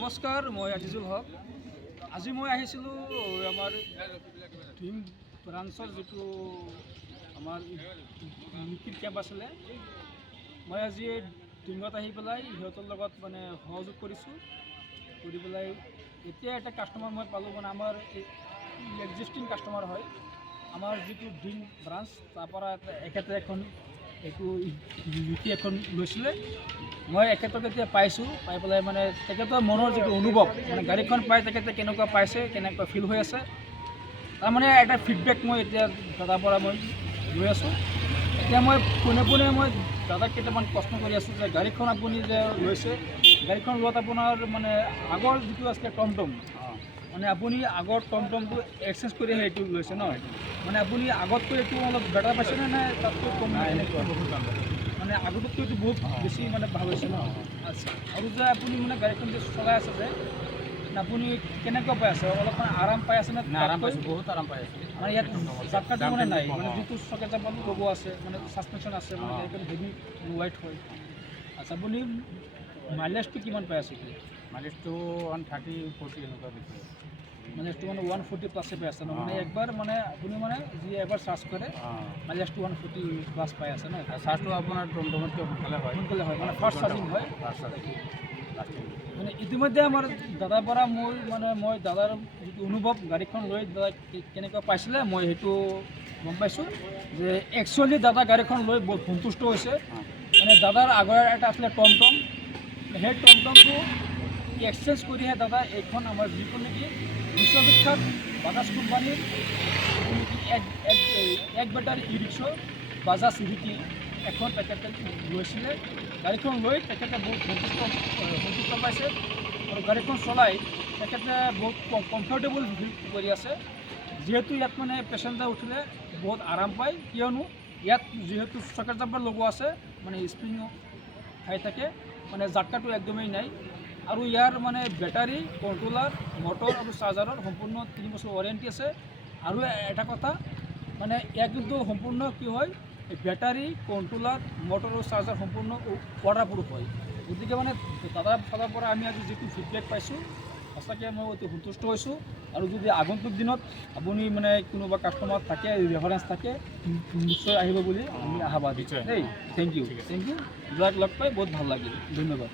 নমস্কাৰ, মই আজিজুল হক। আজি মই আহিছিলোঁ আমাৰ ড্ৰিম ব্ৰাঞ্চৰ যিটো আমাৰ লিকুইড কেম্প আছিলে। মই আজি ড্ৰিমত আহি পেলাই সিহঁতৰ লগত মানে সহযোগ কৰিছোঁ। কৰি পেলাই এতিয়া এটা কাষ্টমাৰ মই পালোঁ, মানে আমাৰ এক্সিষ্টিং কাষ্টমাৰ হয়। আমাৰ যিটো ড্ৰিম ব্ৰাঞ্চ তাৰপৰা এখেতে এখন এইটো লিকুইড এখন লৈছিলে। মই এখেতক এতিয়া পাইছোঁ, পাই পেলাই মানে তেখেতৰ মনৰ যিটো অনুভৱ, মানে গাড়ীখন পাই তেখেতে কেনেকুৱা পাইছে, কেনেকুৱা ফিল হৈ আছে, তাৰমানে এটা ফিডবেক মই এতিয়া দাদাৰ পৰা মই লৈ আছোঁ। এতিয়া মই পোনে পোনে মই দাদাক কেইটামান প্ৰশ্ন কৰি আছোঁ যে গাড়ীখন আপুনি যে লৈছে, গাড়ীখন লোৱাত আপোনাৰ মানে আগৰ যিটো আছিলে টমটম, মানে আপুনি আগৰ টমটমটো এক্সচেঞ্জ কৰি সেইটো লৈছে ন? মানে আপুনি আগতকৈ এইটো অলপ বেটাৰ পাইছেনে নে তাতকৈ কম? মানে আগতকৈ এইটো বহুত বেছি মানে ভাল হৈছে ন? আচ্ছা, আৰু যে আপুনি মানে গাড়ীখন যে চলাই আছে যে আপুনি কেনেকুৱা পাই আছে? অলপমান আৰাম পাই আছে নে? আৰাম পাইছোঁ, বহুত আৰাম পাই আছোঁ। মানে ইয়াত জাতকাটো মানে নাই, মানে যিটো চকে জাপানো ল'ব আছে, মানে ছাছপেনশ্যন আছে, মানে গাড়ীখন হেভি ৱাইট হয়। আচ্ছা, আপুনি মাইলেজটো কিমান পাই আছে? মাইলেজটো 130-40 এনেকুৱা দিছে। মাইলেজটো মানে 140 প্লাছে পাই আছে ন? মানে একবাৰ মানে আপুনি মানে যি এবাৰ চাৰ্জ কৰে মাইলেজটো 140 প্লাছ পাই আছে ন? চাৰ্জটো আপোনাৰ টমটমতকৈ সোনকালে হয়। সোনকালে হয়, মানে ফাৰ্ষ্ট চাৰ্জিং হয়। মানে ইতিমধ্যে আমাৰ দাদাৰ পৰা মই দাদাৰ যিটো অনুভৱ গাড়ীখন লৈ দাদা কেনেকুৱা পাইছিলে মই সেইটো গম পাইছোঁ যে একচুৱেলি দাদা গাড়ীখন লৈ বহুত সন্তুষ্ট হৈছে। মানে দাদাৰ আগৰ এটা আছিলে টমটম, সেই টমটমটো এক্সচেঞ্জ কৰিহে দাদা এইখন আমাৰ যিটো নেকি বিশ্ববিখ্যাত বাজাজ কোম্পানীৰ এক বেটাৰী ই ৰিক্সা বাজাজ ইভিটি এখন তেখেতে লৈছিলে। গাড়ীখন লৈ তেখেতে বহুত সন্তুষ্ট পাইছে আৰু গাড়ীখন চলাই তেখেতে বহুত কমফৰ্টেবল ফিল কৰি আছে। যিহেতু ইয়াত মানে পেচেঞ্জাৰ উঠিলে বহুত আৰাম পায়, কিয়নো ইয়াত যিহেতু চকেট জাম্পাৰ লগোৱা আছে, মানে স্প্ৰিং খাই থাকে, মানে জাটকাটো একদমেই নাই। আৰু ইয়াৰ মানে বেটাৰী, কণ্ট্ৰলাৰ, মটৰ আৰু চাৰ্জাৰৰ সম্পূৰ্ণ 3 বছৰ ৱাৰেণ্টি আছে। আৰু এটা কথা, মানে ইয়াত কিন্তু সম্পূৰ্ণ কি হয়, বেটাৰী, কণ্ট্ৰলাৰ, মটৰ আৰু চাৰ্জাৰ সম্পূৰ্ণ ৱাটাৰপ্ৰুফ হয়। গতিকে মানে দাদাৰ ফালৰ পৰা আমি আজি যিটো ফিডবেক পাইছোঁ, সঁচাকৈ মই অতি সন্তুষ্ট হৈছোঁ। আৰু যদি আগন্তুক দিনত আপুনি মানে কোনোবা কাষ্টমাৰ থাকে, ৰেফাৰেঞ্চ থাকে, নিশ্চয় আহিব বুলি আমি আশাবাদী। দেই, থেংক ইউ। যাক লগ পাই বহুত ভাল লাগিল, ধন্যবাদ।